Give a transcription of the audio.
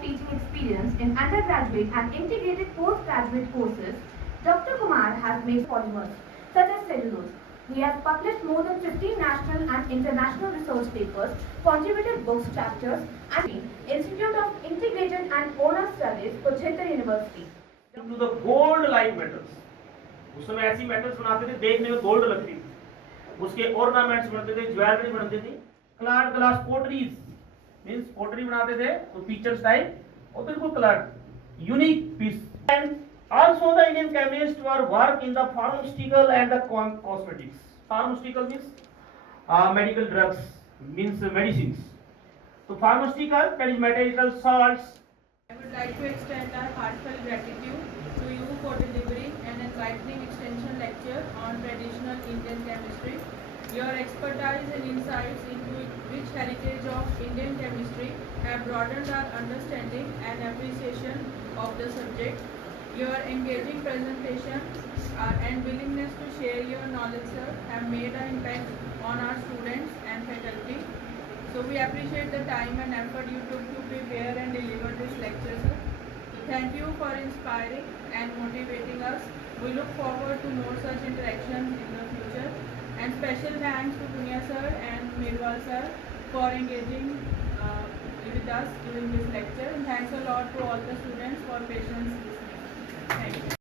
of teaching experience in undergraduate and integrated postgraduate courses, Dr. Kumar has made polymers such as cellulose. He has published more than 15 national and international research papers, contributed books, chapters, and Institute of Integrated and Owner Studies, Kurukshetra University. To the gold like metals, उस समय ऐसी metals बनाते थे, देखने में gold लगती थी, उसके ऑर्नामेंट्स बनते थे, ज्वेलरी बनती थी, क्लार्ड ग्लास पोटरीज मींस पोटरी बनाते थे तो फीचर्स टाइप और बिल्कुल क्लार्ड unique piece. And also the Indian chemists were work in the pharmaceutical and the cosmetics. Pharmaceutical means medical drugs, means medicines. So pharmaceutical, that is medical salts. I would like to extend our heartfelt gratitude to you for delivering an enlightening extension lecture on traditional Indian chemistry. Your expertise and insights into rich heritage of Indian chemistry have broadened our understanding and appreciation of the subject. Your engaging presentation and willingness to share your knowledge, sir, have made an impact on our students and faculty. So we appreciate the time and effort you took to prepare and deliver this lecture, sir. Thank you for inspiring and motivating us. We look forward to more such interactions in the future. And special thanks to Punya sir and Mirwal sir for engaging with us during this lecture. And thanks a lot to all the students for patience listening. Thank you.